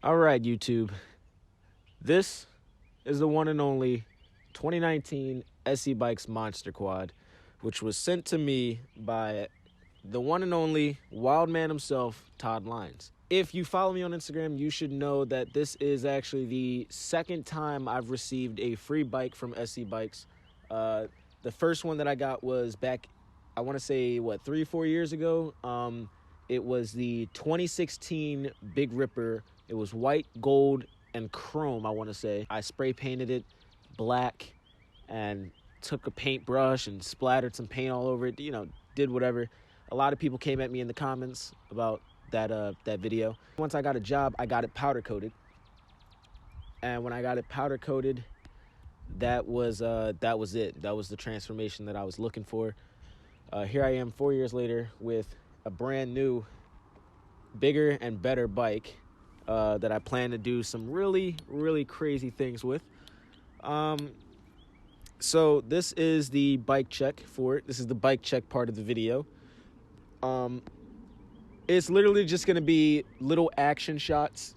All right, YouTube. This is the one and only 2019 SeBikes Monster Quad, which was sent to me by the one and only wild man himself, Toddlyons. If you follow me on Instagram, you should know that this is actually the second time I've received a free bike from SeBikes. The first one that I got was back, I want to say, 3-4 years ago. It was the 2016 Big Ripper. It was white, gold, and chrome, I want to say. I spray painted it black and took a paintbrush and splattered some paint all over it, did whatever. A lot of people came at me in the comments about that video. Once I got a job, I got it powder coated. And when I got it powder coated, that was it. That was the transformation that I was looking for. Here I am 4 years later with a brand new, bigger and better bike that I plan to do some really, really crazy things with. So this is the bike check for it. This is the bike check part of the video. It's literally just going to be little action shots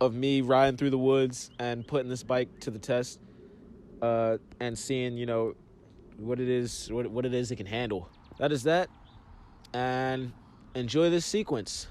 of me riding through the woods and putting this bike to the test, and seeing, what it is it can handle. That is that, and enjoy this sequence.